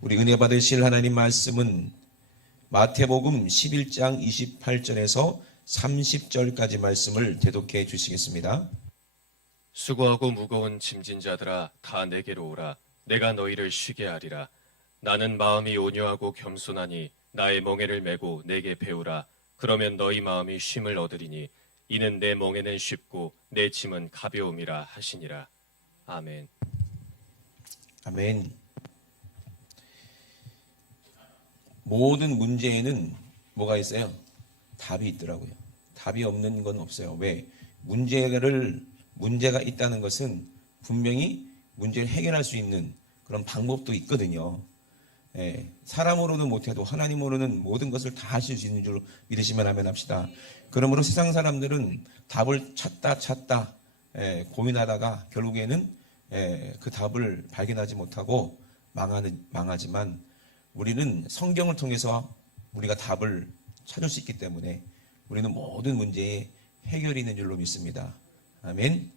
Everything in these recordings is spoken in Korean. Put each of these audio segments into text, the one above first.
우리 은혜 받으실 하나님 말씀은 마태복음 11장 28절에서 30절까지 말씀을 대독해 주시겠습니다. 수고하고 무거운 짐진 자들아 다 내게로 오라. 내가 너희를 쉬게 하리라. 나는 마음이 온유하고 겸손하니 나의 멍에를 메고 내게 배우라. 그러면 너희 마음이 쉼을 얻으리니 이는 내 멍에는 쉽고 내 짐은 가벼움이라 하시니라. 아멘. 아멘. 모든 문제에는 뭐가 있어요? 답이 있더라고요. 답이 없는 건 없어요. 왜? 문제가 있다는 것은 분명히 문제를 해결할 수 있는 그런 방법도 있거든요. 사람으로는 못해도 하나님으로는 모든 것을 다 하실 수 있는 줄 믿으시면 아멘 합시다. 그러므로 세상 사람들은 답을 찾다 고민하다가 결국에는 그 답을 발견하지 못하고 망하지만 우리는 성경을 통해서 우리가 답을 찾을 수 있기 때문에 우리는 모든 문제에 해결이 있는 줄로 믿습니다. 아멘.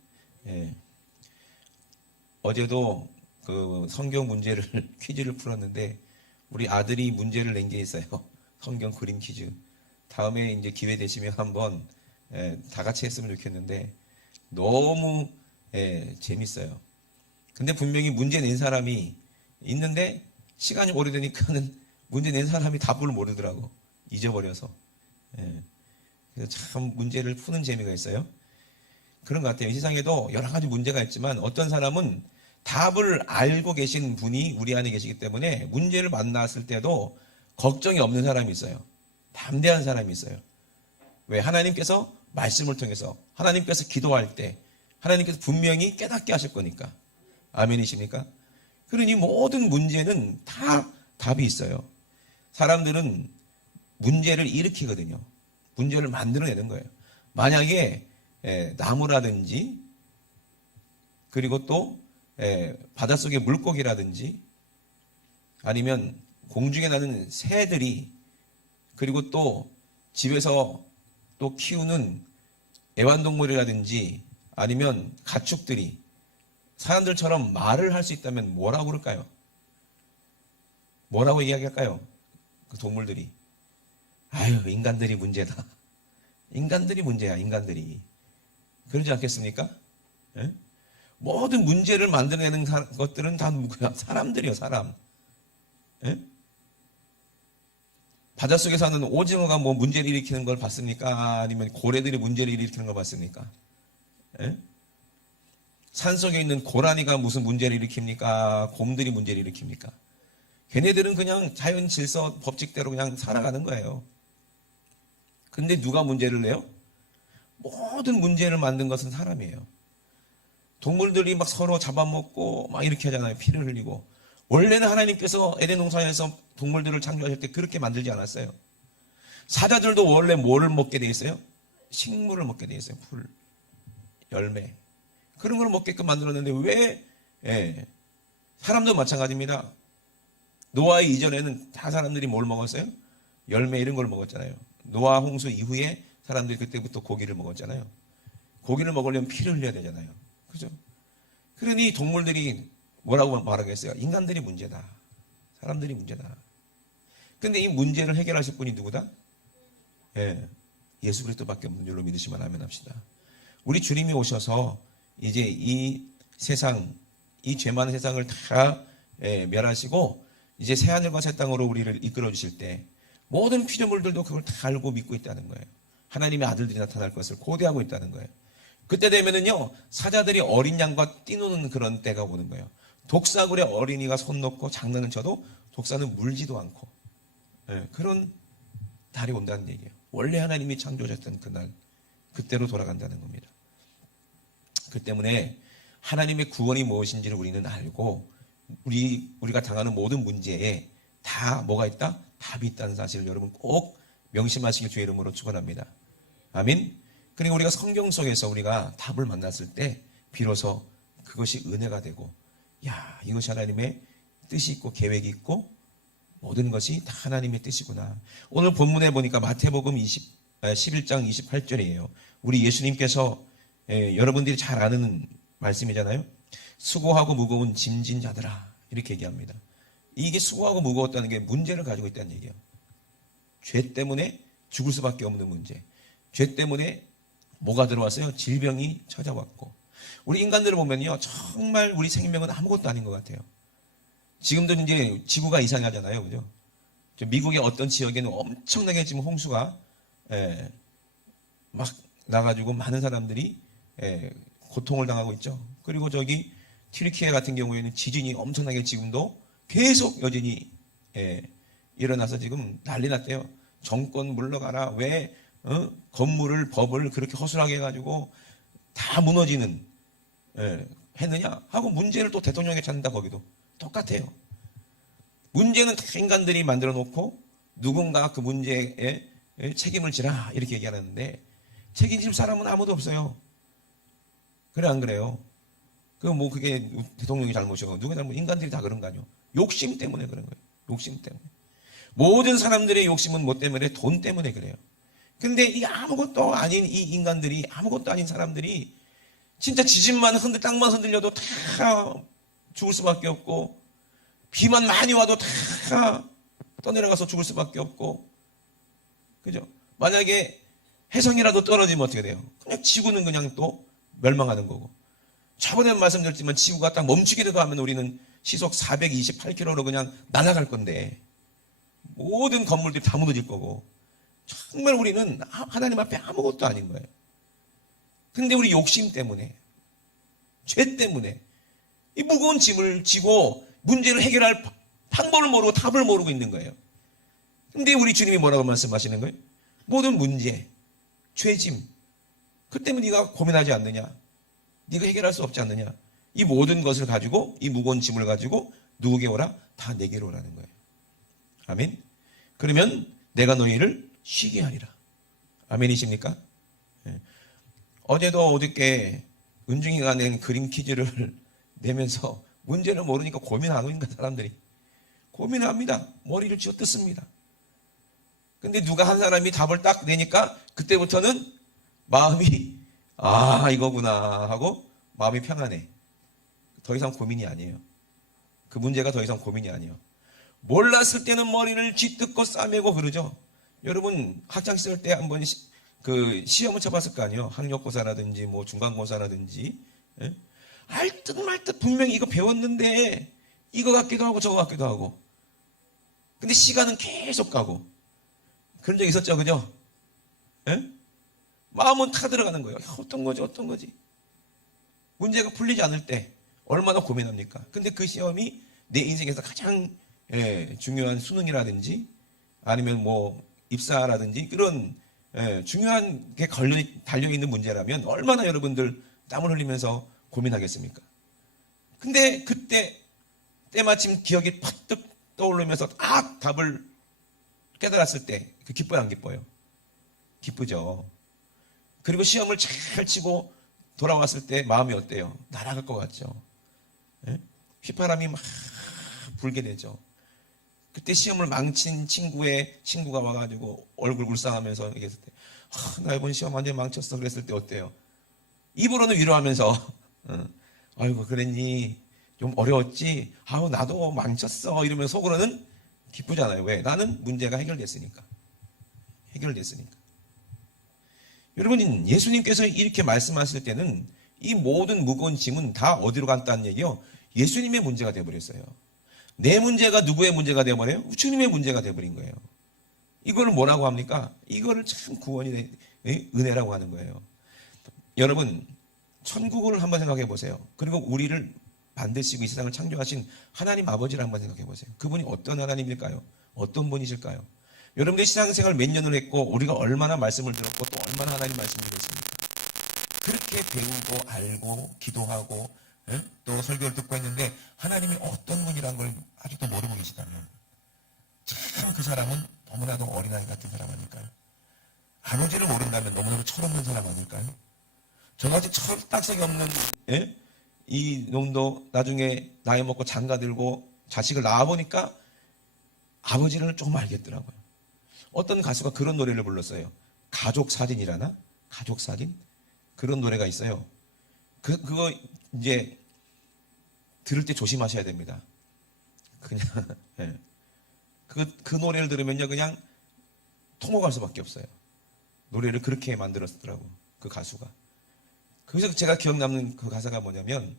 어제도 그 성경 문제를 퀴즈를 풀었는데 우리 아들이 문제를 낸 게 있어요. 성경 그림 퀴즈. 다음에 이제 기회 되시면 한번 다 같이 했으면 좋겠는데 너무 재밌어요. 근데 분명히 문제 낸 사람이 있는데 시간이 오래되니까는 문제 낸 사람이 답을 모르더라고. 잊어버려서. 그래서 참 문제를 푸는 재미가 있어요. 그런 것 같아요. 이 세상에도 여러 가지 문제가 있지만 어떤 사람은 답을 알고 계신 분이 우리 안에 계시기 때문에 문제를 만났을 때도 걱정이 없는 사람이 있어요. 담대한 사람이 있어요. 왜? 하나님께서 말씀을 통해서 하나님께서 기도할 때 하나님께서 분명히 깨닫게 하실 거니까. 아멘이십니까? 그러니 모든 문제는 다 답이 있어요. 사람들은 문제를 일으키거든요. 문제를 만들어내는 거예요. 만약에 나무라든지 그리고 또 바닷속의 물고기라든지 아니면 공중에 나는 새들이 그리고 또 집에서 또 키우는 애완동물이라든지 아니면 가축들이 사람들처럼 말을 할 수 있다면 뭐라고 그럴까요? 뭐라고 이야기할까요? 그 동물들이. 아유, 인간들이 문제다. 인간들이 문제야, 인간들이. 그러지 않겠습니까? 예? 모든 문제를 만들어내는 것들은 다 누구야? 사람들이요, 사람. 예? 바닷속에 사는 오징어가 뭐 문제를 일으키는 걸 봤습니까? 아니면 고래들이 문제를 일으키는 걸 봤습니까? 예? 산속에 있는 고라니가 무슨 문제를 일으킵니까? 곰들이 문제를 일으킵니까? 걔네들은 그냥 자연 질서 법칙대로 그냥 살아가는 거예요. 근데 누가 문제를 내요? 모든 문제를 만든 것은 사람이에요. 동물들이 막 서로 잡아먹고 막 이렇게 하잖아요. 피를 흘리고. 원래는 하나님께서 에덴 동산에서 동물들을 창조하실 때 그렇게 만들지 않았어요. 사자들도 원래 뭐를 먹게 돼 있어요? 식물을 먹게 돼 있어요. 풀, 열매. 그런 걸 먹게끔 만들었는데 왜? 사람도 마찬가지입니다. 노아 이전에는 다 사람들이 뭘 먹었어요? 열매 이런 걸 먹었잖아요. 노아 홍수 이후에 사람들이 그때부터 고기를 먹었잖아요. 고기를 먹으려면 피를 흘려야 되잖아요. 그죠? 그러니 동물들이 뭐라고 말하겠어요? 인간들이 문제다. 사람들이 문제다. 근데 이 문제를 해결하실 분이 누구다? 예수 그리스도밖에 없는 줄로 믿으시면 아멘 합시다. 우리 주님이 오셔서 이제 이 세상, 이 죄 많은 세상을 다 멸하시고 이제 새하늘과 새 땅으로 우리를 이끌어 주실 때 모든 피조물들도 그걸 다 알고 믿고 있다는 거예요. 하나님의 아들들이 나타날 것을 고대하고 있다는 거예요. 그때 되면은요, 사자들이 어린 양과 뛰노는 그런 때가 오는 거예요. 독사굴에 어린이가 손 놓고 장난을 쳐도 독사는 물지도 않고 그런 달이 온다는 얘기예요. 원래 하나님이 창조하셨던 그날, 그때로 돌아간다는 겁니다. 그 때문에 하나님의 구원이 무엇인지를 우리는 알고 우리가 당하는 모든 문제에 다 뭐가 있다? 답이 있다는 사실을 여러분 꼭 명심하시길 주의 이름으로 축원합니다. 아멘. 그리고 우리가 성경 속에서 우리가 답을 만났을 때 비로소 그것이 은혜가 되고 이것이 하나님의 뜻이 있고 계획이 있고 모든 것이 다 하나님의 뜻이구나. 오늘 본문에 보니까 마태복음 11장 28절이에요. 우리 예수님께서 여러분들이 잘 아는 말씀이잖아요. 수고하고 무거운 짐진 자들아 이렇게 얘기합니다. 이게 수고하고 무거웠다는 게 문제를 가지고 있다는 얘기예요. 죄 때문에 죽을 수밖에 없는 문제. 죄 때문에 뭐가 들어왔어요? 질병이 찾아왔고. 우리 인간들을 보면요, 정말 우리 생명은 아무것도 아닌 것 같아요. 지금도 이제 지구가 이상하잖아요, 그죠? 미국의 어떤 지역에는 엄청나게 지금 홍수가 막 나가지고 많은 사람들이 고통을 당하고 있죠. 그리고 저기 튀르키예 같은 경우에는 지진이 엄청나게 지금도 계속 여전히 일어나서 지금 난리 났대요. 정권 물러가라. 왜 건물을 법을 그렇게 허술하게 해가지고 다 무너지는 했느냐 하고 문제를 또 대통령에게 찾는다. 거기도 똑같아요. 문제는 다 인간들이 만들어 놓고 누군가 그 문제에 책임을 지라 이렇게 얘기하는데 책임질 사람은 아무도 없어요. 그래 안 그래요? 그게 대통령이 잘못이고 누가 잘못? 인간들이 다 그런 거 아니에요. 욕심 때문에 그런 거예요. 욕심 때문에. 모든 사람들의 욕심은 뭐 때문에? 돈 때문에 그래요. 근데 이 아무것도 아닌 이 인간들이, 아무것도 아닌 사람들이 진짜 지진만 땅만 흔들려도 다 죽을 수밖에 없고, 비만 많이 와도 다 떠내려가서 죽을 수밖에 없고, 그죠? 만약에 해성이라도 떨어지면 어떻게 돼요? 그냥 지구는 그냥 또 멸망하는 거고. 저번에 말씀드렸지만 지구가 딱 멈추기라도 하면 우리는 시속 428km로 그냥 날아갈 건데, 모든 건물들이 다 무너질 거고, 정말 우리는 하나님 앞에 아무것도 아닌 거예요. 근데 우리 욕심 때문에, 죄 때문에 이 무거운 짐을 지고 문제를 해결할 방법을 모르고 답을 모르고 있는 거예요. 근데 우리 주님이 뭐라고 말씀하시는 거예요? 모든 문제, 죄짐, 그 때문에 네가 고민하지 않느냐? 네가 해결할 수 없지 않느냐? 이 모든 것을 가지고, 이 무거운 짐을 가지고 누구에게 오라? 다 내게로 오라는 거예요. 아멘. 그러면 내가 너희를 쉬게 하리라. 아멘이십니까? 네. 어제도 어저께 은중이가 낸 그림 퀴즈를 내면서 문제를 모르니까 고민하고 있는 거야. 사람들이 고민합니다. 머리를 쥐어뜯습니다. 근데 누가 한 사람이 답을 딱 내니까 그때부터는 마음이 이거구나 하고 마음이 편안해. 더 이상 고민이 아니에요. 그 문제가 더 이상 고민이 아니에요. 몰랐을 때는 머리를 쥐뜯고 싸매고 그러죠. 여러분 학창시절 때 한번 그 시험을 쳐봤을 거 아니에요. 학력고사라든지 뭐 중간고사라든지. 알듯 말듯 분명히 이거 배웠는데 이거 같기도 하고 저거 같기도 하고. 근데 시간은 계속 가고. 그런 적 있었죠, 그죠? 마음은 타 들어가는 거예요. 어떤 거지? 문제가 풀리지 않을 때 얼마나 고민합니까? 근데 그 시험이 내 인생에서 가장 중요한 수능이라든지 아니면 뭐 입사라든지 그런 중요한 게 달려있는 문제라면 얼마나 여러분들 땀을 흘리면서 고민하겠습니까? 근데 그때 때마침 기억이 퍼뜩 떠오르면서 답을 깨달았을 때 그 기뻐요, 안 기뻐요? 기쁘죠. 그리고 시험을 잘 치고 돌아왔을 때 마음이 어때요? 날아갈 것 같죠. 휘파람이 막 불게 되죠. 그때 시험을 망친 친구가 와가지고 얼굴 굴상하면서 얘기했을 때, 나 이번 시험 완전히 망쳤어. 그랬을 때 어때요? 입으로는 위로하면서, 아이고, 그랬니? 좀 어려웠지? 나도 망쳤어. 이러면 속으로는 기쁘잖아요. 왜? 나는 문제가 해결됐으니까. 여러분, 예수님께서 이렇게 말씀하실 때는 이 모든 무거운 짐은 다 어디로 간다는 얘기요? 예수님의 문제가 되어버렸어요. 내 문제가 누구의 문제가 되어버려요? 주님의 문제가 되어버린 거예요. 이거를 뭐라고 합니까? 이거를 참 구원이 은혜라고 하는 거예요. 여러분, 천국을 한번 생각해 보세요. 그리고 우리를 만드시고 이 세상을 창조하신 하나님 아버지를 한번 생각해 보세요. 그분이 어떤 하나님일까요? 어떤 분이실까요? 여러분들이 신앙생활 몇 년을 했고 우리가 얼마나 말씀을 들었고 또 얼마나 하나님 말씀을 듣습니까? 그렇게 배우고 알고 기도하고 또 설교를 듣고 했는데 하나님이 어떤 분이란 걸 아직도 모르고 계시다면 참 그 사람은 너무나도 어린아이 같은 사람 아닐까요? 아버지를 모른다면 너무나도 철없는 사람 아닐까요? 저같이 철딱새기 없는 이 놈도 나중에 나이 먹고 장가들고 자식을 낳아보니까 아버지를 조금 알겠더라고요. 어떤 가수가 그런 노래를 불렀어요. 가족사진이라나? 가족사진? 그런 노래가 있어요. 그거 이제 들을 때 조심하셔야 됩니다. 그냥 예. 그 노래를 들으면요 그냥 통곡할 수밖에 없어요. 노래를 그렇게 만들었더라고 그 가수가. 그래서 제가 기억 남는 그 가사가 뭐냐면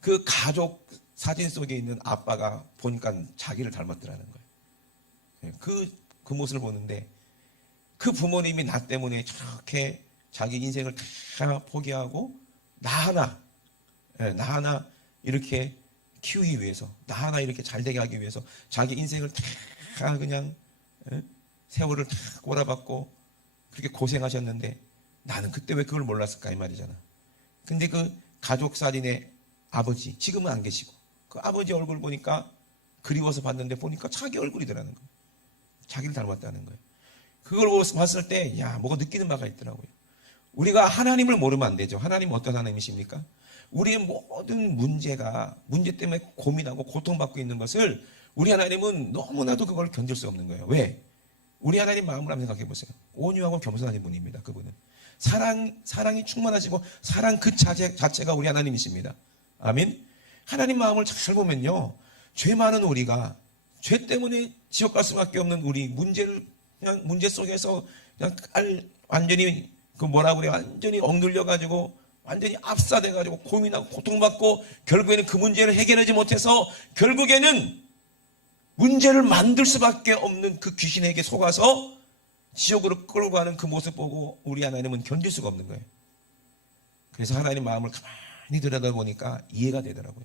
그 가족 사진 속에 있는 아빠가 보니까 자기를 닮았더라는 거예요. 예, 그 모습을 보는데 그 부모님이 나 때문에 저렇게 자기 인생을 다 포기하고 나 하나 이렇게 키우기 위해서, 나 하나 이렇게 잘되게 하기 위해서 자기 인생을 다 그냥 세월을 다 꼬라박고 그렇게 고생하셨는데 나는 그때 왜 그걸 몰랐을까 이 말이잖아. 근데 그 가족 사진의 아버지, 지금은 안 계시고 그 아버지 얼굴 보니까 그리워서 봤는데 보니까 자기 얼굴이더라는 거예요. 자기를 닮았다는 거예요. 그걸 봤을 때 야, 뭐가 느끼는 바가 있더라고요. 우리가 하나님을 모르면 안 되죠. 하나님은 어떤 하나님이십니까? 우리의 모든 문제 때문에 고민하고 고통받고 있는 것을 우리 하나님은 너무나도 그걸 견딜 수 없는 거예요. 왜? 우리 하나님 마음을 한번 생각해 보세요. 온유하고 겸손하신 분입니다. 그분은. 사랑이 충만하시고 사랑 그 자체가 우리 하나님이십니다. 아멘? 하나님 마음을 잘 보면요. 죄 많은 우리가 죄 때문에 지옥 갈 수밖에 없는 우리 그냥 문제 속에서 그냥 완전히 완전히 억눌려가지고 완전히 압사돼가지고 고민하고 고통받고 결국에는 그 문제를 해결하지 못해서 결국에는 문제를 만들 수밖에 없는 그 귀신에게 속아서 지옥으로 끌고 가는 그 모습 보고 우리 하나님은 견딜 수가 없는 거예요. 그래서 하나님 마음을 가만히 들여다보니까 이해가 되더라고요.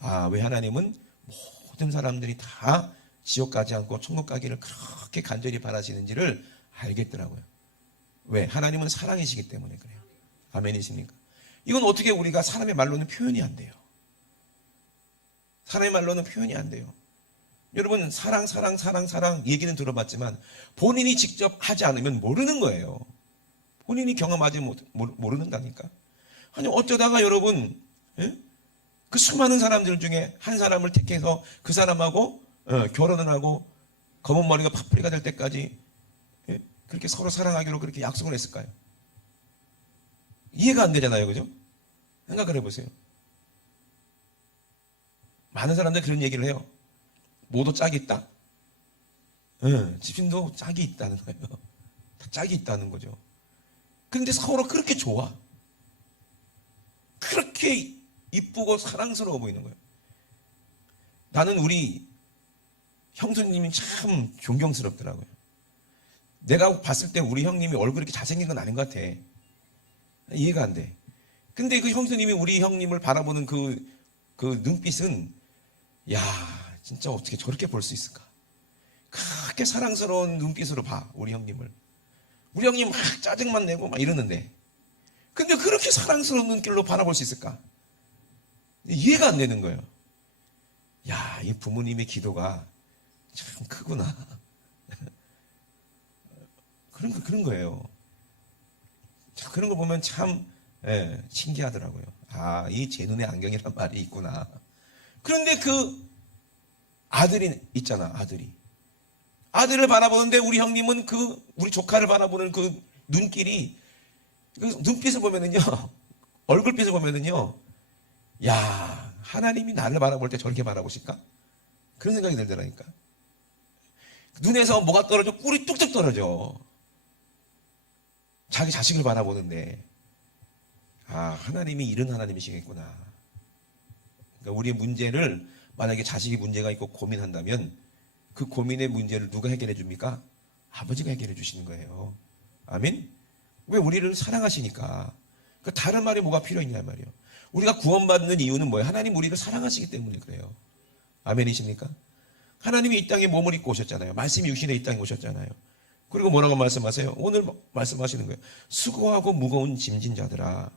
아, 왜 하나님은 모든 사람들이 다 지옥 가지 않고 천국 가기를 그렇게 간절히 바라시는지를 알겠더라고요. 왜? 하나님은 사랑이시기 때문에 그래요. 아멘이십니까? 이건 어떻게 우리가 사람의 말로는 표현이 안 돼요. 사람의 말로는 표현이 안 돼요. 여러분 사랑 얘기는 들어봤지만 본인이 직접 하지 않으면 모르는 거예요. 본인이 경험하지 모르는다니까. 아니 어쩌다가 여러분 그 수많은 사람들 중에 한 사람을 택해서 그 사람하고 결혼을 하고 검은 머리가 파뿌리가 될 때까지 그렇게 서로 사랑하기로 그렇게 약속을 했을까요? 이해가 안 되잖아요. 그죠? 생각을 해보세요. 많은 사람들이 그런 얘기를 해요. 모두 짝이 있다. 집신도 짝이 있다는 거예요. 다 짝이 있다는 거죠. 그런데 서로 그렇게 좋아. 그렇게 이쁘고 사랑스러워 보이는 거예요. 나는 우리 형수님이 참 존경스럽더라고요. 내가 봤을 때 우리 형님이 얼굴이 이렇게 잘생긴 건 아닌 것 같아. 이해가 안 돼. 근데 그 형수님이 우리 형님을 바라보는 그 눈빛은 야 진짜 어떻게 저렇게 볼 수 있을까? 그렇게 사랑스러운 눈빛으로 봐 우리 형님을. 우리 형님 막 짜증만 내고 막 이러는데 근데 그렇게 사랑스러운 눈길로 바라볼 수 있을까? 이해가 안 되는 거예요. 야, 이 부모님의 기도가 참 크구나. 그런 거예요. 그런 거 보면 참 신기하더라고요. 아, 이 제 눈에 안경이란 말이 있구나. 그런데 그 아들이 있잖아, 아들이. 아들을 바라보는데 우리 형님은 우리 조카를 바라보는 그 눈길이, 그 눈빛을 보면은요, 얼굴빛을 보면은요, 야, 하나님이 나를 바라볼 때 저렇게 바라보실까? 그런 생각이 들더라니까. 눈에서 뭐가 떨어져? 꿀이 뚝뚝 떨어져. 자기 자식을 바라보는데, 아, 하나님이 이런 하나님이시겠구나. 그러니까 우리의 문제를, 만약에 자식이 문제가 있고 고민한다면, 그 고민의 문제를 누가 해결해 줍니까? 아버지가 해결해 주시는 거예요. 아멘? 왜? 우리를 사랑하시니까. 그러니까 다른 말이 뭐가 필요 있냐 말이에요. 우리가 구원받는 이유는 뭐예요? 하나님 우리를 사랑하시기 때문에 그래요. 아멘이십니까? 하나님이 이 땅에 몸을 입고 오셨잖아요. 말씀이 육신에 이 땅에 오셨잖아요. 그리고 뭐라고 말씀하세요? 오늘 말씀하시는 거예요. 수고하고 무거운 짐진 자들아.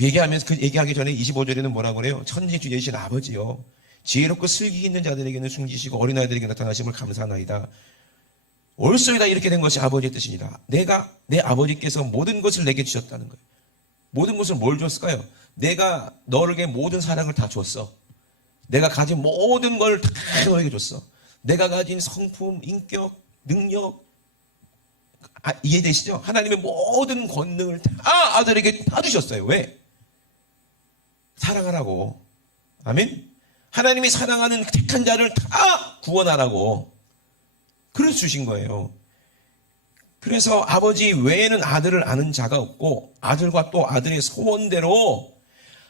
얘기하기 전에 25절에는 뭐라고 그래요? 천지주 되신 아버지요. 지혜롭고 슬기 있는 자들에게는 숨기시고 어린아이들에게 나타나심을 감사하나이다. 옳소이다. 이렇게 된 것이 아버지의 뜻이니라. 내 아버지께서 모든 것을 내게 주셨다는 거예요. 모든 것을 뭘 줬을까요? 내가 너에게 모든 사랑을 다 줬어. 내가 가진 모든 걸 다 너에게 줬어. 내가 가진 성품, 인격, 능력, 이해되시죠? 하나님의 모든 권능을 다 아들에게 다 주셨어요. 왜? 사랑하라고. 아멘? 하나님이 사랑하는 택한 자를 다 구원하라고 그래서 주신 거예요. 그래서 아버지 외에는 아들을 아는 자가 없고 아들과 또 아들의 소원대로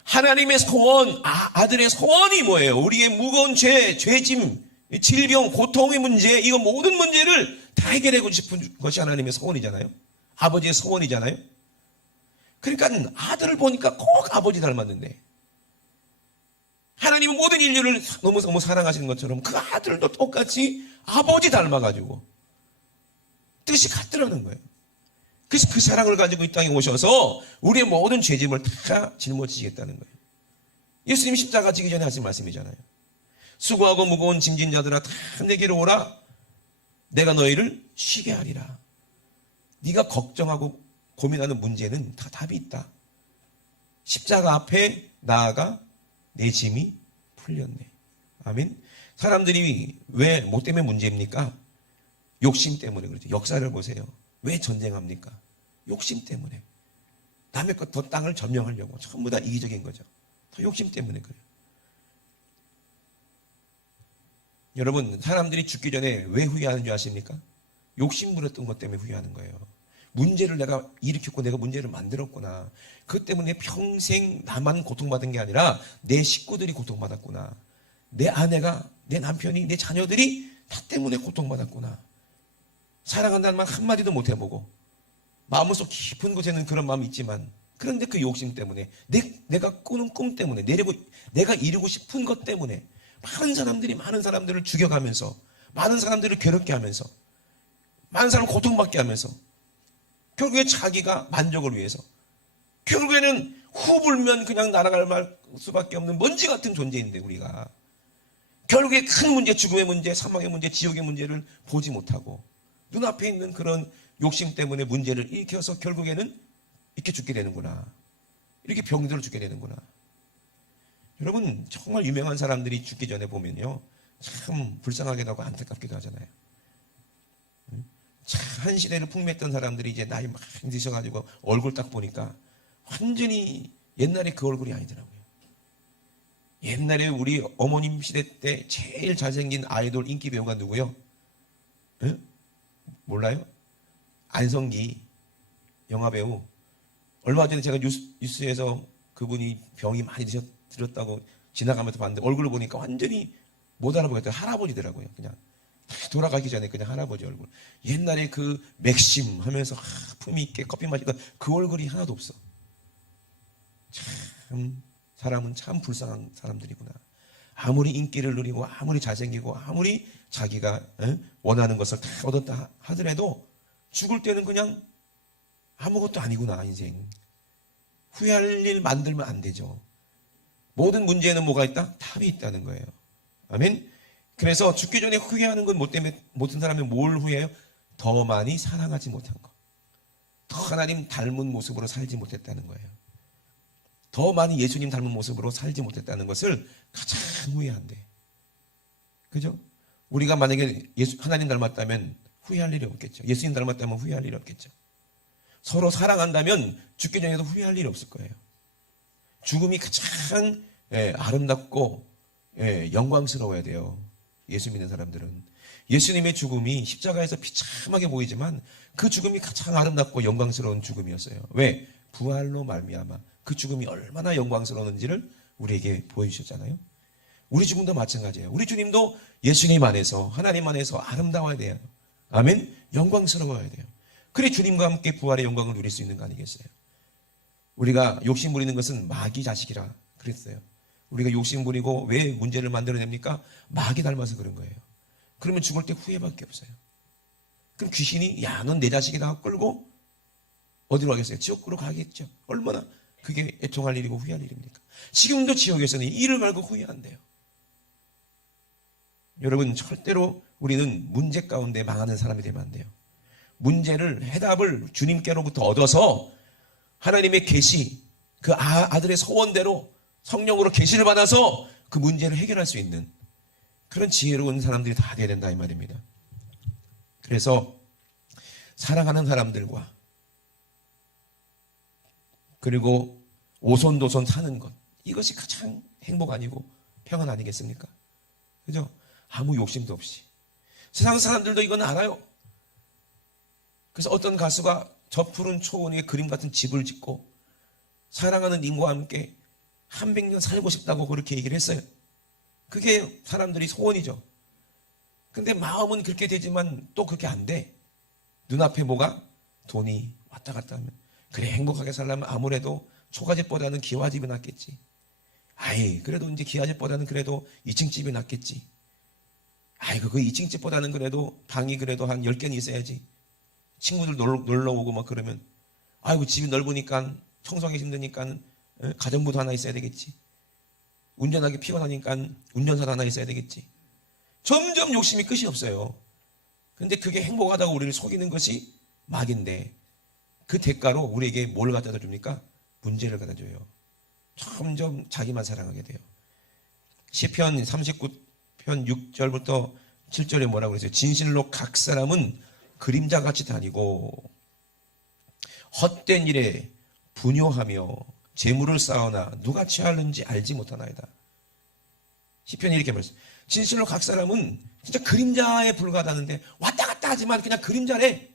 하나님의 소원, 아들의 소원이 뭐예요? 우리의 무거운 죄짐, 질병, 고통의 문제, 이거 모든 문제를 다 해결하고 싶은 것이 하나님의 소원이잖아요. 아버지의 소원이잖아요. 그러니까 아들을 보니까 꼭 아버지 닮았는데 하나님은 모든 인류를 너무 사랑하시는 것처럼 그 아들도 똑같이 아버지 닮아가지고 뜻이 같더라는 거예요. 그래서 그 사랑을 가지고 이 땅에 오셔서 우리의 모든 죄짐을 다 짊어지시겠다는 거예요. 예수님 십자가 지기 전에 하신 말씀이잖아요. 수고하고 무거운 짐진 자들아 다 내게로 오라. 내가 너희를 쉬게 하리라. 네가 걱정하고 고민하는 문제는 다 답이 있다. 십자가 앞에 나아가 내 짐이 풀렸네. 아멘. 사람들이 왜 뭐 때문에 문제입니까? 욕심 때문에 그렇죠. 역사를 보세요. 왜 전쟁합니까? 욕심 때문에. 남의 것 더 땅을 점령하려고 전부 다 이기적인 거죠. 더 욕심 때문에 그래요. 여러분, 사람들이 죽기 전에 왜 후회하는 줄 아십니까? 욕심 부렸던 것 때문에 후회하는 거예요. 문제를 내가 일으켰고 내가 문제를 만들었구나. 그것 때문에 평생 나만 고통받은 게 아니라 내 식구들이 고통받았구나. 내 아내가, 내 남편이, 내 자녀들이 나 때문에 고통받았구나. 사랑한다는 말 한마디도 못 해보고 마음속 깊은 곳에는 그런 마음이 있지만 그런데 그 욕심 때문에 내가 꾸는 꿈 때문에 내가 이루고 싶은 것 때문에 많은 사람들을 죽여가면서 많은 사람들을 괴롭게 하면서 많은 사람을 고통받게 하면서 결국에 자기가 만족을 위해서 결국에는 후 불면 그냥 날아갈 수밖에 없는 먼지 같은 존재인데 우리가 결국에 큰 문제, 죽음의 문제, 사망의 문제, 지옥의 문제를 보지 못하고 눈앞에 있는 그런 욕심 때문에 문제를 일으켜서 결국에는 이렇게 죽게 되는구나. 이렇게 병들어 죽게 되는구나. 여러분, 정말 유명한 사람들이 죽기 전에 보면요. 참 불쌍하기도 하고 안타깝기도 하잖아요. 참 한 시대를 풍미했던 사람들이 이제 나이 막 드셔가지고 얼굴 딱 보니까 완전히 옛날에 그 얼굴이 아니더라고요. 옛날에 우리 어머님 시대 때 제일 잘생긴 아이돌 인기 배우가 누구요? 응? 몰라요? 안성기 영화배우. 얼마 전에 제가 뉴스에서 그분이 병이 많이 들었다고 지나가면서 봤는데 얼굴을 보니까 완전히 못 알아보겠다. 할아버지더라고요. 그냥 돌아가기 전에 그냥 할아버지 얼굴. 옛날에 그 맥심 하면서 품위 있게 커피 마시던 그 얼굴이 하나도 없어. 참 사람은 참 불쌍한 사람들이구나. 아무리 인기를 누리고 아무리 잘생기고 아무리 자기가 원하는 것을 다 얻었다 하더라도 죽을 때는 그냥 아무것도 아니구나. 인생 후회할 일 만들면 안 되죠. 모든 문제에는 뭐가 있다? 답이 있다는 거예요. 아멘. 그래서 죽기 전에 후회하는 건 뭐 때문에 모든 사람이 뭘 후회해요? 더 많이 사랑하지 못한 거. 더 하나님 닮은 모습으로 살지 못했다는 거예요. 더 많이 예수님 닮은 모습으로 살지 못했다는 것을 가장 후회한대. 그죠? 우리가 만약에 하나님 닮았다면 후회할 일이 없겠죠. 예수님 닮았다면 후회할 일이 없겠죠. 서로 사랑한다면 죽기 전에도 후회할 일이 없을 거예요. 죽음이 가장 아름답고 영광스러워야 돼요. 예수 믿는 사람들은. 예수님의 죽음이 십자가에서 비참하게 보이지만 그 죽음이 가장 아름답고 영광스러운 죽음이었어요. 왜? 부활로 말미암아 그 죽음이 얼마나 영광스러웠는지를 우리에게 보여주셨잖아요. 우리 죽음도 마찬가지예요. 우리 주님도 예수님 안에서 하나님 안에서 아름다워야 돼요. 아멘. 영광스러워야 돼요. 그래 주님과 함께 부활의 영광을 누릴 수 있는 거 아니겠어요? 우리가 욕심 부리는 것은 마귀 자식이라 그랬어요. 우리가 욕심 부리고 왜 문제를 만들어냅니까? 마귀 닮아서 그런 거예요. 그러면 죽을 때 후회밖에 없어요. 그럼 귀신이 야, 넌 내 자식이다 끌고 어디로 가겠어요? 지옥으로 가겠죠. 얼마나 그게 애통할 일이고 후회할 일입니까? 지금도 지옥에서는 이를 말고 후회한대요. 여러분 절대로 우리는 문제 가운데 망하는 사람이 되면 안 돼요. 문제를 해답을 주님께로부터 얻어서 하나님의 계시 그 아들의 소원대로 성령으로 계시를 받아서 그 문제를 해결할 수 있는 그런 지혜로운 사람들이 다 돼야 된다 이 말입니다. 그래서 사랑하는 사람들과 그리고 오손도손 사는 것 이것이 가장 행복 아니고 평안 아니겠습니까? 그죠? 아무 욕심도 없이. 세상 사람들도 이건 알아요. 그래서 어떤 가수가 저 푸른 초원에 그림 같은 집을 짓고 사랑하는 님과 함께 한 100년 살고 싶다고 그렇게 얘기를 했어요. 그게 사람들이 소원이죠. 근데 마음은 그렇게 되지만 또 그렇게 안 돼. 눈앞에 뭐가? 돈이 왔다 갔다 하면. 그래, 행복하게 살려면 아무래도 초가집보다는 기와집이 낫겠지. 아이, 그래도 이제 기와집보다는 그래도 2층 집이 낫겠지. 아이고, 그 2층 집보다는 그래도 방이 그래도 한 10개는 있어야지. 친구들 놀러 오고 막 그러면, 아이고, 집이 넓으니까 청소하기 힘드니까 가정부도 하나 있어야 되겠지. 운전하기 피곤하니까 운전사도 하나 있어야 되겠지. 점점 욕심이 끝이 없어요. 근데 그게 행복하다고 우리를 속이는 것이 마귀인데, 그 대가로 우리에게 뭘 갖다 줍니까? 문제를 갖다 줘요. 점점 자기만 사랑하게 돼요. 시편 39편 6절부터 7절에 뭐라고 그랬어요? 진실로 각 사람은 그림자같이 다니고 헛된 일에 분요하며 재물을 쌓으나 누가 취하는지 알지 못하나이다. 시편이 이렇게 말했어요. 진실로 각 사람은 진짜 그림자에 불과하다는데 왔다 갔다 하지만 그냥 그림자래.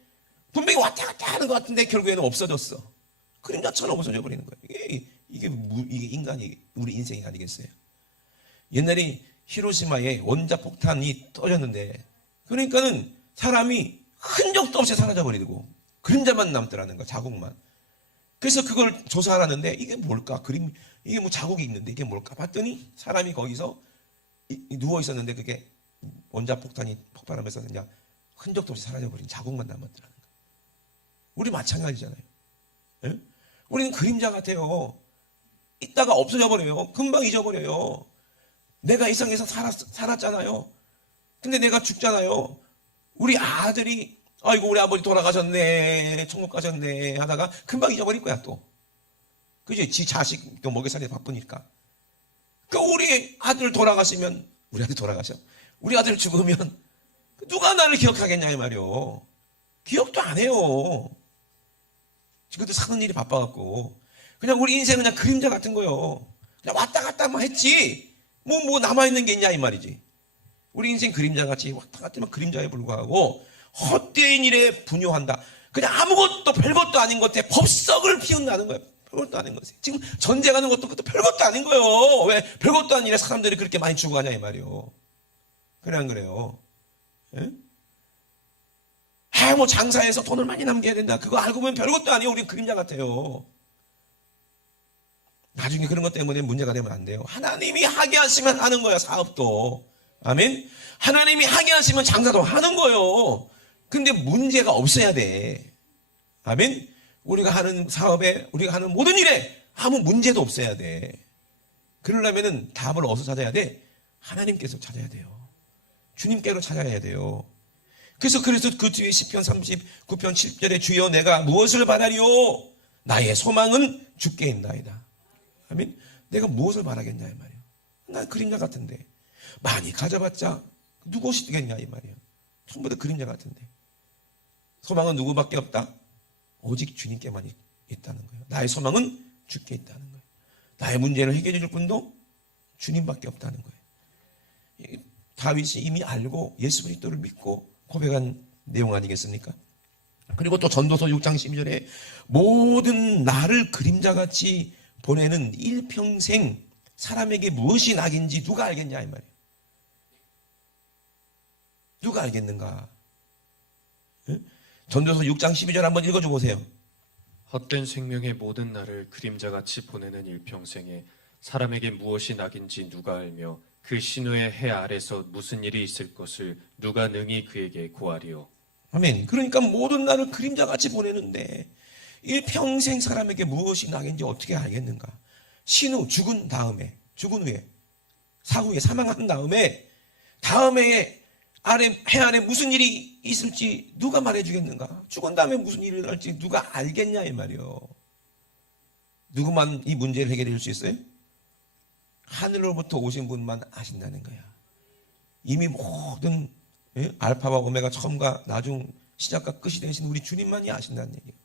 분명히 왔다 갔다 하는 것 같은데 결국에는 없어졌어. 그림자처럼 없어져 버리는 거예요. 이게 인간이, 우리 인생이 아니겠어요? 옛날에 히로시마에 원자폭탄이 터졌는데, 그러니까는 사람이 흔적도 없이 사라져버리고 그림자만 남더라는 거야, 자국만. 그래서 그걸 조사하라는데 이게 뭘까? 이게 뭐 자국이 있는데 이게 뭘까? 봤더니 사람이 거기서 누워 있었는데 그게 원자폭탄이 폭발하면서 그냥 흔적도 없이 사라져버린 자국만 남았더라는 거야. 우리 마찬가지잖아요. 예? 우리는 그림자 같아요. 있다가 없어져 버려요. 금방 잊어버려요. 내가 이 세상에서 살았잖아요. 근데 내가 죽잖아요. 우리 아들이 아이고 우리 아버지 돌아가셨네, 천국 가셨네 하다가 금방 잊어버릴 거야 또. 그지? 지 자식 또 먹여 살리다 바쁘니까. 그 우리 아들 돌아가시면, 우리 아들 돌아가셔. 우리 아들 죽으면 누가 나를 기억하겠냐 이 말이요. 기억도 안 해요. 그것도 사는 일이 바빠갖고. 그냥 우리 인생은 그냥 그림자 같은 거요. 그냥 왔다 갔다만 했지. 뭐 남아있는 게 있냐 이 말이지. 우리 인생 그림자같이 왔다 갔다 하면 그림자에 불과하고 헛된 일에 분요한다. 그냥 아무것도 별것도 아닌 것에 법석을 피운다는 거예요. 별것도 아닌 것에. 지금 전쟁하는 것도 그것도 별것도 아닌 거예요. 왜? 별것도 아닌 일에 사람들이 그렇게 많이 죽어가냐 이 말이요. 그래 안 그래요? 예? 뭐 장사해서 돈을 많이 남겨야 된다. 그거 알고 보면 별것도 아니에요. 우리 그림자 같아요. 나중에 그런 것 때문에 문제가 되면 안 돼요. 하나님이 하게 하시면 하는 거야, 사업도. 아멘? 하나님이 하게 하시면 장사도 하는 거예요. 근데 문제가 없어야 돼. 아멘? 우리가 하는 사업에, 우리가 하는 모든 일에 아무 문제도 없어야 돼. 그러려면은 답을 어디서 찾아야 돼? 하나님께서 찾아야 돼요. 주님께로 찾아야 돼요. 그래서 그 뒤에 시편 39편 7절에 주여 내가 무엇을 바라리요? 나의 소망은 주께 있나이다. 아멘. 내가 무엇을 바라겠냐 이 말이에요. 난 그림자 같은데 많이 가져봤자 누구시 되겠냐 이 말이에요. 전부 다 그림자 같은데 소망은 누구밖에 없다? 오직 주님께만 있다는 거예요. 나의 소망은 주께 있다는 거예요. 나의 문제를 해결해 줄 분도 주님밖에 없다는 거예요. 다윗이 이미 알고 예수 그리스도를 믿고 고백한 내용 아니겠습니까? 그리고 또 전도서 6장 12절에 모든 나를 그림자같이 보내는 일평생 사람에게 무엇이 낙인지 누가 알겠냐 이 말이에요. 누가 알겠는가? 전도서 6장 12절 한번 읽어줘 보세요. 헛된 생명의 모든 날을 그림자같이 보내는 일평생에 사람에게 무엇이 낙인지 누가 알며 그 신우의 해 아래서 무슨 일이 있을 것을 누가 능히 그에게 고하리요. 아멘. 그러니까 모든 날을 그림자같이 보내는데 일평생 사람에게 무엇이 낙인지 어떻게 알겠는가? 신우 죽은 후에 사후에 사망한 다음에 해 아래 무슨 일이 있을지 누가 말해주겠는가? 죽은 다음에 무슨 일이 일어날지 누가 알겠냐 이 말이요. 누구만 이 문제를 해결해 줄 수 있어요? 하늘로부터 오신 분만 아신다는 거야. 이미 모든 알파와 오메가 처음과 나중 시작과 끝이 되신 우리 주님만이 아신다는 얘기예요.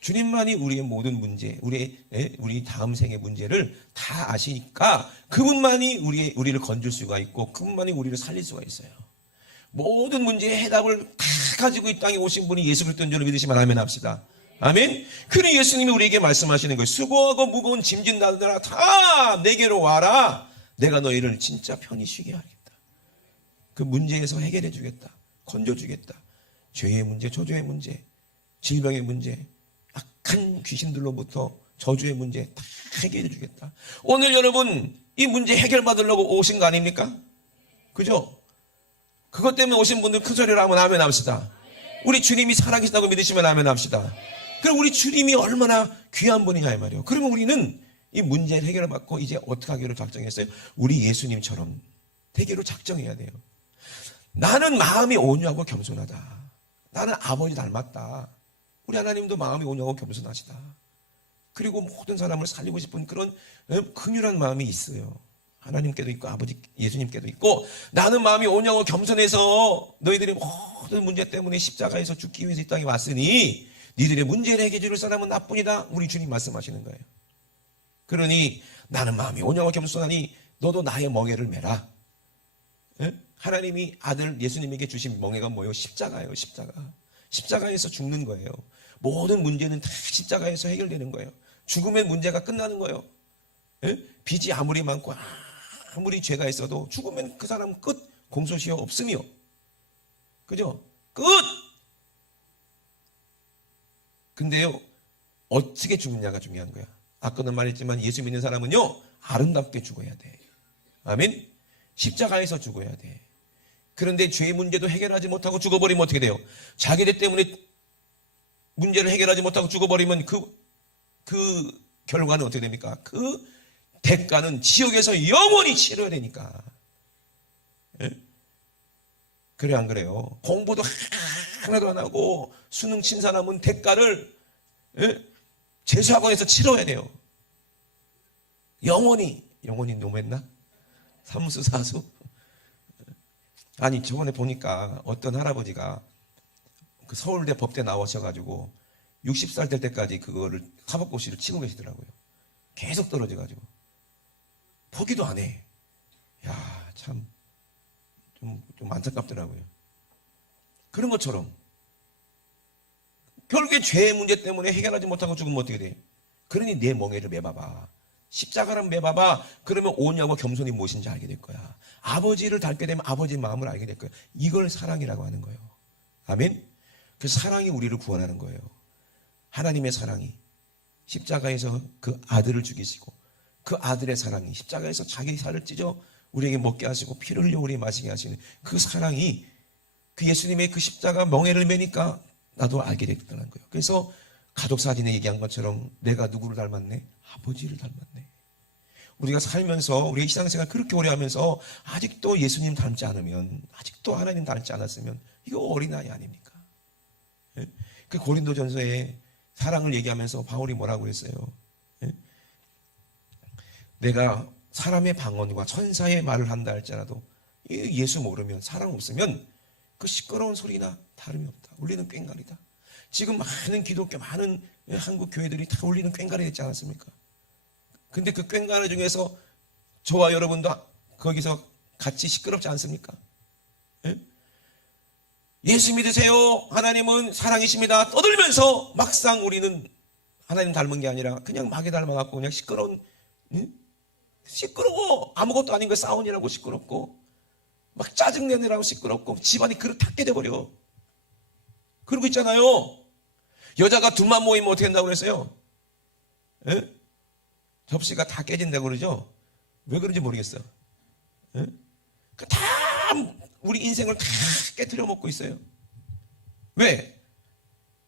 주님만이 우리의 모든 문제, 우리 다음 생의 문제를 다 아시니까 그분만이 우리를 건질 수가 있고 그분만이 우리를 살릴 수가 있어요. 모든 문제의 해답을 다 가지고 이 땅에 오신 분이 예수 그리스도인 줄 믿으시면 아멘 합시다. 아멘. 그는 예수님이 우리에게 말씀하시는 거예요. 수고하고 무거운 짐진 자들아 다 내게로 와라. 내가 너희를 진짜 편히 쉬게 하겠다. 그 문제에서 해결해 주겠다. 건져 주겠다. 죄의 문제, 저주의 문제, 질병의 문제, 악한 귀신들로부터 저주의 문제 다 해결해 주겠다. 오늘 여러분 이 문제 해결받으려고 오신 거 아닙니까? 그죠? 그것 때문에 오신 분들 큰 소리로 하면 아멘 합시다. 우리 주님이 살아계시다고 믿으시면 아멘 합시다. 그럼 우리 주님이 얼마나 귀한 분이냐 이 말이에요. 그러면 우리는 이 문제를 해결을 받고 이제 어떻게 하기로 작정했어요? 우리 예수님처럼 되기로 작정해야 돼요. 나는 마음이 온유하고 겸손하다. 나는 아버지 닮았다. 우리 하나님도 마음이 온유하고 겸손하시다. 그리고 모든 사람을 살리고 싶은 그런 긍휼한 마음이 있어요. 하나님께도 있고 아버지 예수님께도 있고 나는 마음이 온유하고 겸손해서 너희들의 모든 문제 때문에 십자가에서 죽기 위해서 이 땅에 왔으니 니들의 문제를 해결해 줄 사람은 나뿐이다. 우리 주님 말씀하시는 거예요. 그러니 나는 마음이 온유하고 겸손하니 너도 나의 멍에를 메라. 하나님이 아들 예수님에게 주신 멍에가 뭐예요? 십자가예요. 십자가에서 죽는 거예요. 모든 문제는 다 십자가에서 해결되는 거예요. 죽으면 문제가 끝나는 거예요. 빚이 아무리 많고 아무리 죄가 있어도 죽으면 그 사람 끝. 공소시효 없으며. 그죠? 끝! 근데요, 어떻게 죽느냐가 중요한 거야. 아까도 말했지만 예수 믿는 사람은요, 아름답게 죽어야 돼. 아멘? 십자가에서 죽어야 돼. 그런데 죄의 문제도 해결하지 못하고 죽어버리면 어떻게 돼요? 자기들 때문에 문제를 해결하지 못하고 죽어버리면 그 결과는 어떻게 됩니까? 그 대가는 지옥에서 영원히 치러야 되니까. 예? 그래 안 그래요? 공부도 하나도 안 하고 수능 친 사람은 대가를 재수학원에서 치러야 돼요. 영원히 노했나? 사무수 사수? 아니 저번에 보니까 어떤 할아버지가 그 서울대 법대 나오셔가지고 60살 될 때까지 그거를 사법고시를 치고 계시더라고요. 계속 떨어져가지고 포기도 안 해. 야, 참 좀 안타깝더라고요. 그런 것처럼 결국에 죄의 문제 때문에 해결하지 못하고 죽으면 어떻게 돼? 그러니 내 멍에를 매봐봐. 십자가를 매봐봐. 그러면 온유하고 겸손이 무엇인지 알게 될 거야. 아버지를 닮게 되면 아버지의 마음을 알게 될 거야. 이걸 사랑이라고 하는 거예요. 아멘? 그 사랑이 우리를 구원하는 거예요. 하나님의 사랑이 십자가에서 그 아들을 죽이시고 그 아들의 사랑이 십자가에서 자기 살을 찢어 우리에게 먹게 하시고 피를 흘려 우리에게 마시게 하시는 그 사랑이 그 예수님의 그 십자가 멍에를 매니까 나도 알게 됐다는 거예요. 그래서 가족 사진에 얘기한 것처럼 내가 누구를 닮았네? 아버지를 닮았네. 우리가 살면서 우리가 이 신앙생활 그렇게 오래 하면서 아직도 예수님 닮지 않으면 아직도 하나님 닮지 않았으면 이거 어린아이 아닙니까? 그 고린도전서에 사랑을 얘기하면서 바울이 뭐라고 했어요? 내가 사람의 방언과 천사의 말을 한다 할지라도 예수 모르면 사랑 없으면 그 시끄러운 소리나 다름이 없다. 울리는 꽹과리다. 지금 많은 기독교 많은 한국 교회들이 다 울리는 꽹과리 됐지 않았습니까? 근데 그 꽹과리 중에서 저와 여러분도 거기서 같이 시끄럽지 않습니까? 예수 믿으세요. 하나님은 사랑이십니다. 떠들면서 막상 우리는 하나님 닮은 게 아니라 그냥 마귀 닮아갖고 그냥 시끄러운 시끄러워. 아무것도 아닌 거 싸우느라고 시끄럽고 막 짜증내느라고 시끄럽고 집안이 그릇 닦게 돼버려. 그러고 있잖아요. 여자가 둘만 모이면 어떻게 된다고 그랬어요? 접시가 다 깨진다고 그러죠? 왜 그런지 모르겠어. 다 우리 인생을 다 깨트려 먹고 있어요. 왜?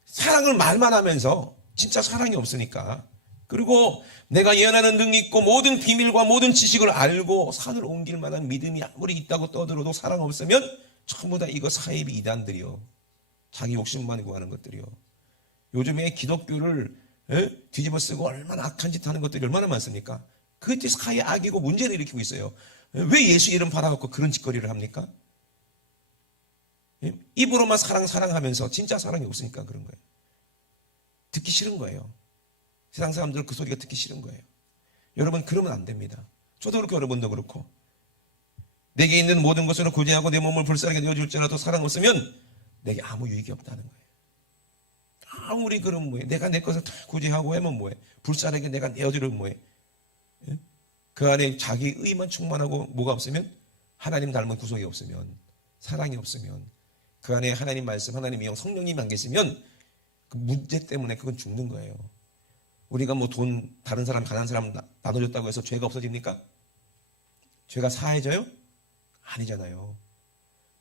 사랑을 말만 하면서 진짜 사랑이 없으니까. 그리고 내가 예언하는 능이 있고 모든 비밀과 모든 지식을 알고 산을 옮길 만한 믿음이 아무리 있다고 떠들어도 사랑 없으면 전부 다 이거 사이비 이단들이요. 자기 욕심만 구하는 것들이요. 요즘에 기독교를 뒤집어 쓰고 얼마나 악한 짓 하는 것들이 얼마나 많습니까? 그것이 사회 악이고 문제를 일으키고 있어요. 왜 예수 이름 팔아갖고 그런 짓거리를 합니까? 입으로만 사랑하면서 진짜 사랑이 없으니까 그런 거예요. 듣기 싫은 거예요. 세상 사람들 그 소리가 듣기 싫은 거예요. 여러분 그러면 안 됩니다. 저도 그렇고 여러분도 그렇고 내게 있는 모든 것으로 구제하고 내 몸을 불쌍하게 내어줄지라도 사랑 없으면 내게 아무 유익이 없다는 거예요. 아무리 그러면 뭐해. 내가 내 것을 다 구제하고 하면 뭐해. 불쌍하게 내가 내어주면 뭐해. 예? 그 안에 자기 의만 충만하고 뭐가 없으면 하나님 닮은 구속이 없으면 사랑이 없으면 그 안에 하나님 말씀 하나님의 영 성령님이 안 계시면 그 문제 때문에 그건 죽는 거예요. 우리가 뭐 돈 다른 사람 가난한 사람 나눠줬다고 해서 죄가 없어집니까? 죄가 사해져요? 아니잖아요.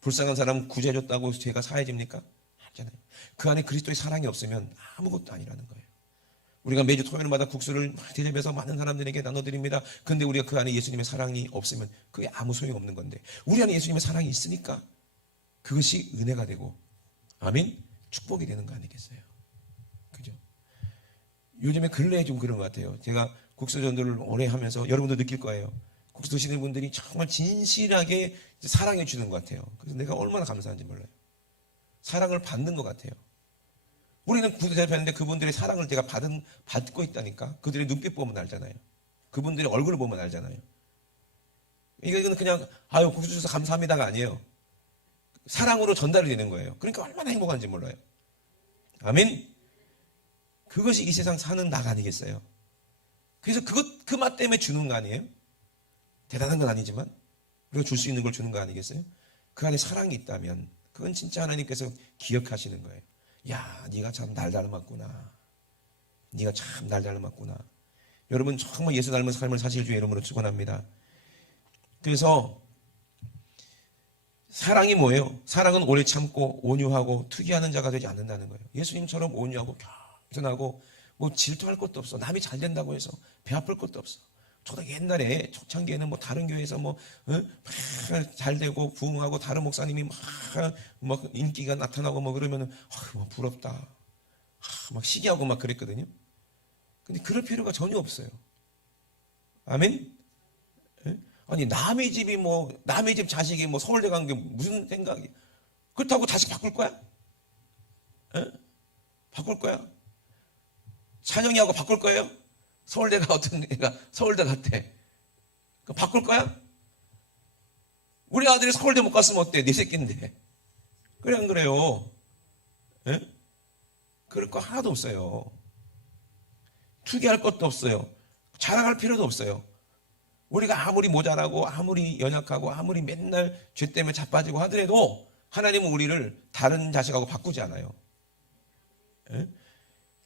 불쌍한 사람 구제해줬다고 해서 죄가 사해집니까? 아니잖아요. 그 안에 그리스도의 사랑이 없으면 아무것도 아니라는 거예요. 우리가 매주 토요일마다 국수를 대접해서 많은 사람들에게 나눠드립니다. 그런데 우리가 그 안에 예수님의 사랑이 없으면 그게 아무 소용이 없는 건데 우리 안에 예수님의 사랑이 있으니까 그것이 은혜가 되고 아멘? 축복이 되는 거 아니겠어요? 그죠? 요즘에 근래에 좀 그런 것 같아요. 제가 국수 전도를 오래 하면서 여러분도 느낄 거예요. 국수 드시는 분들이 정말 진실하게 사랑해 주는 것 같아요. 그래서 내가 얼마나 감사한지 몰라요. 사랑을 받는 것 같아요. 우리는 국수 대접했는데 그분들의 사랑을 제가 받고 있다니까. 그들의 눈빛 보면 알잖아요. 그분들의 얼굴을 보면 알잖아요. 이건 그냥 아유 국수 주셔서 감사합니다가 아니에요. 사랑으로 전달이 되는 거예요. 그러니까 얼마나 행복한지 몰라요. 아멘. 그것이 이 세상 사는 나가 아니겠어요? 그래서 그 맛 때문에 주는 거 아니에요? 대단한 건 아니지만 우리가 줄 수 있는 걸 주는 거 아니겠어요? 그 안에 사랑이 있다면 그건 진짜 하나님께서 기억하시는 거예요. 야, 네가 참 날 닮았구나. 네가 참 날 닮았구나. 여러분 정말 예수 닮은 삶을 사실 주의 이름으로 축원합니다. 그래서 사랑이 뭐예요? 사랑은 오래 참고 온유하고 투기하는 자가 되지 않는다는 거예요. 예수님처럼 온유하고 겸손하고 뭐 질투할 것도 없어. 남이 잘 된다고 해서 배 아플 것도 없어. 저도 옛날에 초창기에는 뭐 다른 교회에서 잘 되고 부흥하고 다른 목사님이 막 인기가 나타나고 뭐 그러면은 뭐 부럽다. 막 시기하고 막 그랬거든요. 근데 그럴 필요가 전혀 없어요. 아멘? 아니 남의 집 자식이 뭐 서울대 간 게 무슨 생각이? 그렇다고 자식 바꿀 거야? 바꿀 거야? 찬영이하고 바꿀 거예요? 서울대가 어떤 애가 서울대 갔대. 바꿀 거야? 우리 아들이 서울대 못 갔으면 어때? 네 새끼인데. 그래 안 그래요? 그럴 거 하나도 없어요. 투기할 것도 없어요. 자랑할 필요도 없어요. 우리가 아무리 모자라고 아무리 연약하고 아무리 맨날 죄 때문에 자빠지고 하더라도 하나님은 우리를 다른 자식하고 바꾸지 않아요.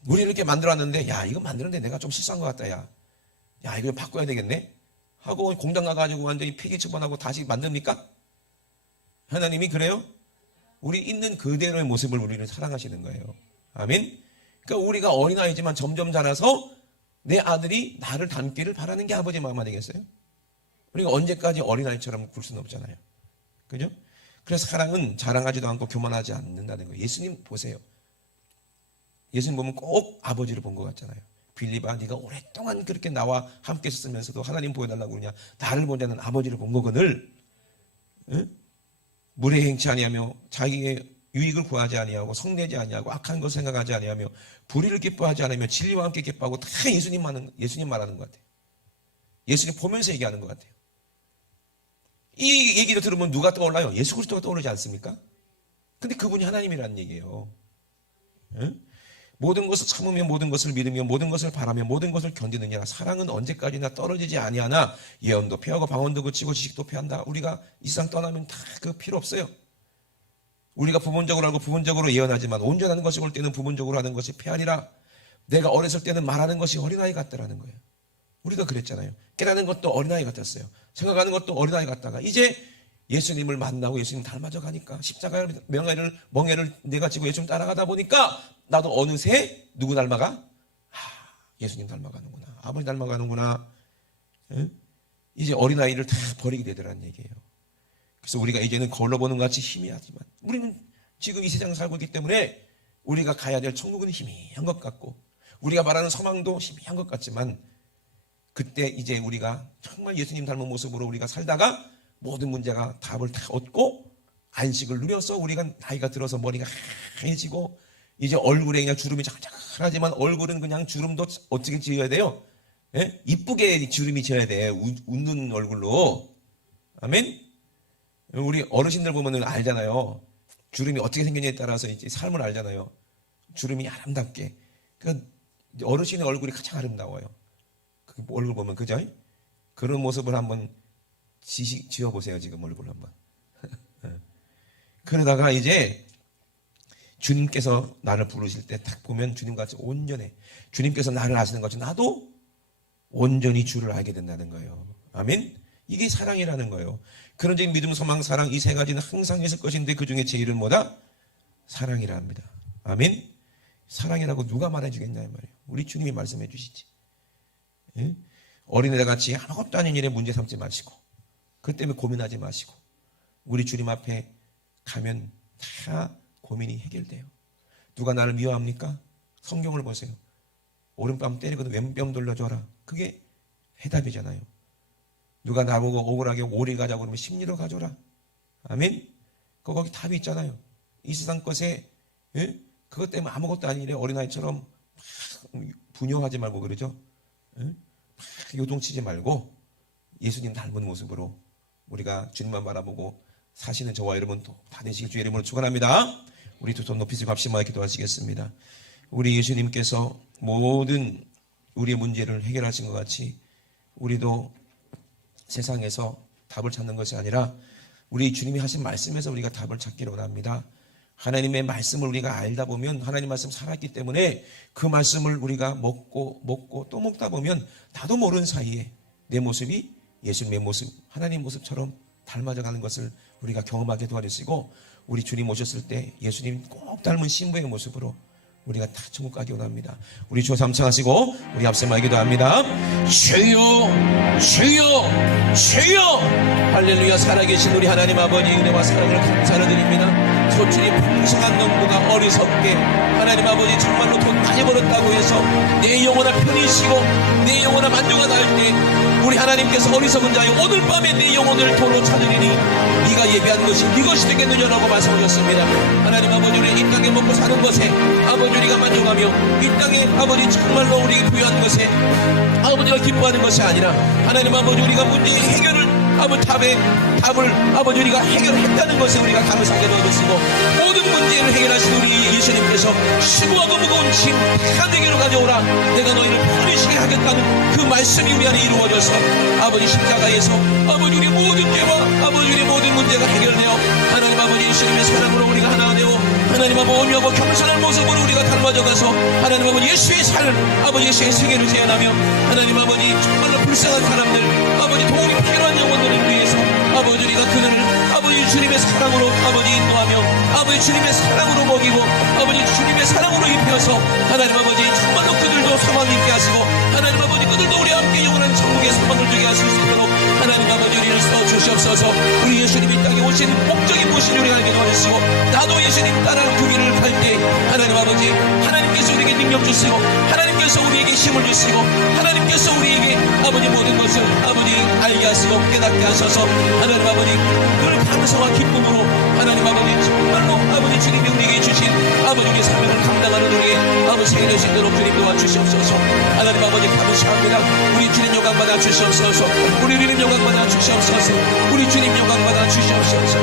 우리를 이렇게 만들어놨는데 야 이거 만드는데 내가 좀 실수한 것 같다. 야 이거 바꿔야 되겠네 하고 공장 가가지고 완전히 폐기 처분하고 다시 만듭니까? 하나님이 그래요? 우리 있는 그대로의 모습을 우리를 사랑하시는 거예요. 아멘. 그러니까 우리가 어린아이지만 점점 자라서 내 아들이 나를 닮기를 바라는 게 아버지의 마음 아니겠어요? 우리가 언제까지 어린아이처럼 굴 수는 없잖아요. 그죠? 그래서 사랑은 자랑하지도 않고 교만하지 않는다는 거예요. 예수님 보세요. 예수님 보면 꼭 아버지를 본 것 같잖아요. 빌립아 네가 오랫동안 그렇게 나와 함께 있었으면서도 하나님 보여달라고 그러냐. 나를 보자는 아버지를 본 거거늘. 물에 행치 아니하며 자기의 유익을 구하지 아니하고 성내지 아니하고 악한 것을 생각하지 아니하며 불의를 기뻐하지 않으며 진리와 함께 기뻐하고 다 예수님 말하는 것 같아요. 예수님 보면서 얘기하는 것 같아요. 이 얘기를 들으면 누가 떠올라요? 예수 그리스도가 떠오르지 않습니까? 근데 그분이 하나님이라는 얘기예요. 모든 것을 참으며 모든 것을 믿으며 모든 것을 바라며 모든 것을 견디느냐. 사랑은 언제까지나 떨어지지 아니하나 예언도 피하고 방언도 그치고 지식도 피한다. 우리가 이 세상 떠나면 다 그 필요 없어요. 우리가 부분적으로 하고 부분적으로 예언하지만 온전한 것이 올 때는 부분적으로 하는 것이 피하리라. 내가 어렸을 때는 말하는 것이 어린아이 같다라는 거예요. 우리가 그랬잖아요. 깨닫는 것도 어린아이 같았어요. 생각하는 것도 어린아이 같다가 이제 예수님을 만나고 예수님 닮아져 가니까 십자가의 멍에를 내가 지고 예수님 따라가다 보니까 나도 어느새 누구 닮아가? 예수님 닮아가는구나. 아버지 닮아가는구나. 이제 어린아이를 다 버리게 되더라는 얘기예요. 그래서 우리가 이제는 거울로 보는 것 같이 희미하지만 우리는 지금 이 세상을 살고 있기 때문에 우리가 가야 될 천국은 희미한 것 같고 우리가 말하는 소망도 희미한 것 같지만 그때 이제 우리가 정말 예수님 닮은 모습으로 우리가 살다가 모든 문제가 답을 다 얻고 안식을 누려서 우리가 나이가 들어서 머리가 하얘지고 이제 얼굴에 그냥 주름이 자글자글하지만 얼굴은 그냥 주름도 어떻게 지어야 돼요? 예? 이쁘게 주름이 지어야 돼. 웃는 얼굴로. 아멘? 우리 어르신들 보면 알잖아요. 주름이 어떻게 생겼냐에 따라서 이제 삶을 알잖아요. 주름이 아름답게. 그러니까 어르신의 얼굴이 가장 아름다워요. 그 얼굴 보면, 그죠? 그런 모습을 한번 지어보세요. 지금 얼굴 한번. 그러다가 이제 주님께서 나를 부르실 때 딱 보면 주님같이 온전해. 주님께서 나를 아시는 것처럼 나도 온전히 주를 알게 된다는 거예요. 아멘? 이게 사랑이라는 거예요. 그런 적인 믿음, 소망, 사랑 이 세 가지는 항상 있을 것인데 그 중에 제일은 뭐다? 사랑이라 합니다. 아멘? 사랑이라고 누가 말해주겠냐 이 말이에요. 우리 주님이 말씀해 주시지. 예? 어린애들 같이 아무것도 아닌 일에 문제 삼지 마시고 그 때문에 고민하지 마시고 우리 주님 앞에 가면 다 고민이 해결돼요. 누가 나를 미워합니까? 성경을 보세요. 오른뺨 때리거든 왼뺨 돌려줘라. 그게 해답이잖아요. 누가 나보고 억울하게 오리 가자고 그러면 심리로 가져라. 아멘? 거기 답이 있잖아요. 이 세상 것에 예? 그것 때문에 아무것도 아닌 일에 어린아이처럼 막 분용하지 말고 그러죠. 예? 막 요동치지 말고 예수님 닮은 모습으로 우리가 주님만 바라보고 사시는 저와 여러분 다 되시길 주의 이름으로 축원합니다. 우리 두 손 높이 들고 합심하여 기도하시겠습니다. 우리 예수님께서 모든 우리의 문제를 해결하신 것 같이 우리도 세상에서 답을 찾는 것이 아니라 우리 주님이 하신 말씀에서 우리가 답을 찾기를 원합니다. 하나님의 말씀을 우리가 알다 보면 하나님 말씀 살았기 때문에 그 말씀을 우리가 먹고 또 먹다 보면 나도 모르는 사이에 내 모습이 예수님의 모습, 하나님 모습처럼 닮아져 가는 것을 우리가 경험하게 도와주시고 우리 주님 오셨을 때 예수님 꼭 닮은 신부의 모습으로 우리가 다 천국 가기 원합니다. 우리 주 삼창하시고 우리 앞서 기도합니다. 주여 주여 주여 할렐루야. 살아계신 우리 하나님 아버지 은혜와 사랑을 감사를 드립니다. 소출이 풍성한 농부가 어리석게 하나님 아버지 정말로 돈 많이 벌었다고 해서 내 영혼아 편히 쉬고 내 영혼아 만족하다 할 때 우리 하나님께서 어리석은 자여 오늘 밤에 내 영혼을 도로 찾으리니 네가 예배한 것이 이것이 되겠느냐라고 말씀하셨습니다. 하나님 아버지 우리 이 땅에 먹고 사는 것에 아버지 우리가 만족하며 이 땅에 아버지 정말로 우리에게 부여한 것에 아버지가 기뻐하는 것이 아니라 하나님 아버지 우리가 문제의 해결을 답을 아버지 우리가 해결했다는 것에 우리가 감사하게 되어주시고 모든 문제를 해결하신 우리 예수님께서 수고하고 무거운 짐 다 내게로 가져오라. 내가 너희를 편히 쉬게 하겠다는 그 말씀이 우리 안에 이루어져서 아버지 십자가에서 아버지 우리 모든 죄와 아버지 우리 모든 문제가 해결되어 하나님 아버지 예수님의 사랑으로 우리가 하나가 되어 하나님 아버지 온유하고 겸손한 모습으로 우리가 닮아져가서 하나님 아버지 예수의 삶 아버지 예수의 세계를 재현하며 하나님 아버지 정말로 불쌍한 사람들 아버지 도움이 필요한 영혼들을 위해서 아버지 우리가 그들을 아버지 주님의 사랑으로 아버지 인도하며 아버지 주님의 사랑으로 먹이고 아버지 주님의 사랑으로 입혀서 하나님 아버지 정말로 그들도 소망 있게 하시고 하나님 아버지 그들도 우리 함께 영원한 천국의 소망을 주게 하실 수 있도록 하나님 아버지 우리를 써주시옵소서. 우리 예수님이 땅에 오신 목적이 무엇인지 우리가 알게 도와주시고 나도 예수님 따르는 그 길을 갈 때 하나님 아버지 하나님께서 우리에게 능력 주시고 하나님께서 우리에게 힘을 주시고 하나님께서 우리에게 아버지 모든 것을 아버지 알게 하시고 깨닫게 하셔서 하나님 아버지 늘 감사와 기쁨으로 하나님 아버지 정말로 아버지 주님이 우리에게 주신 아버지 우리의 사명을 감당하는 우리의 아버지 해낼 수 있도록 주님 도와주시옵소서. 하나님 아버지 감사합니다. 우리 주님 영광 받아 주시옵소서. 우리 주님 영광 받아 주시옵소서. 우리 주님 영광 받아 주시옵소서.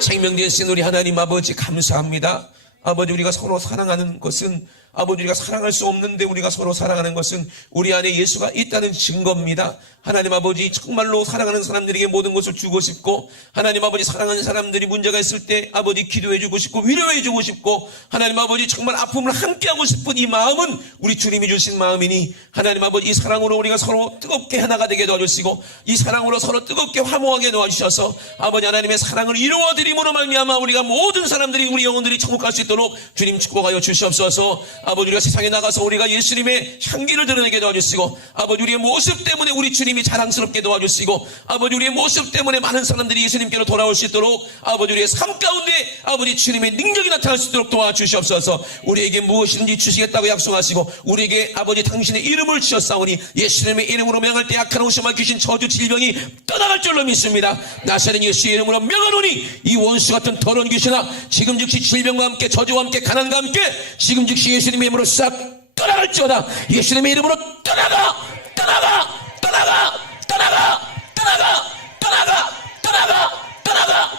생명 되신 우리 하나님 아버지 감사합니다. 아버지 우리가 서로 사랑하는 것은 아버지 우리가 사랑할 수 없는데 우리가 서로 사랑하는 것은 우리 안에 예수가 있다는 증거입니다. 하나님 아버지 정말로 사랑하는 사람들에게 모든 것을 주고 싶고 하나님 아버지 사랑하는 사람들이 문제가 있을 때 아버지 기도해 주고 싶고 위로해 주고 싶고 하나님 아버지 정말 아픔을 함께 하고 싶은 이 마음은 우리 주님이 주신 마음이니 하나님 아버지 이 사랑으로 우리가 서로 뜨겁게 하나가 되게 도와주시고 이 사랑으로 서로 뜨겁게 화목하게 도와주셔서 아버지 하나님의 사랑을 이루어드림으로 말미암아 우리가 모든 사람들이 우리 영혼들이 천국 갈 수 있도록 주님 축복하여 주시옵소서. 아버지 우리가 세상에 나가서 우리가 예수님의 향기를 드러내게 도와주시고 아버지 우리의 모습 때문에 우리 주님이 자랑스럽게 도와주시고 아버지 우리의 모습 때문에 많은 사람들이 예수님께로 돌아올 수 있도록 아버지 우리의 삶 가운데 아버지 주님의 능력이 나타날 수 있도록 도와주시옵소서. 우리에게 무엇이든지 주시겠다고 약속하시고 우리에게 아버지 당신의 이름을 지었사오니 예수님의 이름으로 명할 때 악한 오심과 귀신 저주 질병이 떠나갈 줄로 믿습니다. 나사렛 예수의 이름으로 명하노니 이 원수 같은 더러운 귀신아 지금 즉시 질병과 함께 저주와 함께 가난과 함께 지금 즉시 예수님의 이름으로 싹 떠나갈지어다. 예수님의 이름으로 떠나가 떠나가 떠나가 떠나가 떠나가 떠나가 떠나가 떠나가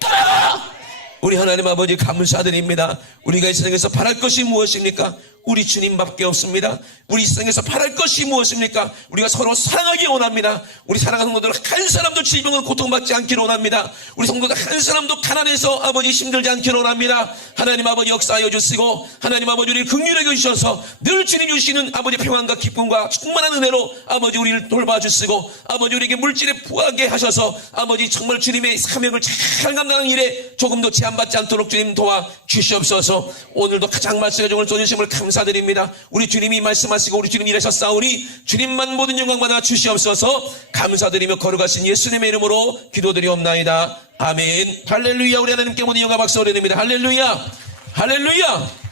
떠나가. 우리 하나님 아버지 감사드립니다. 우리가 이 세상에서 바랄 것이 무엇입니까? 우리 주님밖에 없습니다. 우리 이 세상에서 바랄 것이 무엇입니까? 우리가 서로 사랑하기 원합니다. 우리 사랑하는 성도들 한 사람도 질병으로 고통받지 않기를 원합니다. 우리 성도들 한 사람도 가난해서 아버지 힘들지 않기를 원합니다. 하나님 아버지 역사하여 주시고 하나님 아버지 우리를 긍휼하게 주셔서 늘 주님 주시는 아버지 평안과 기쁨과 충만한 은혜로 아버지 우리를 돌봐주시고 아버지 우리에게 물질에 부하게 하셔서 아버지 정말 주님의 사명을 잘 감당하는 일에 조금도 제한받지 않도록 주님 도와 주시옵소서. 오늘도 가장 말씀의 종을 쏘주심을 감사드립니다. 우리 주님이 말씀하시고 우리 주님이 일하셨사오니 주님만 모든 영광 받아 주시옵소서. 감사드리며 거룩하신 예수님의 이름으로 기도드리옵나이다. 아멘. 할렐루야. 우리 하나님께 모든 영광 박수 올려드립니다. 할렐루야. 할렐루야.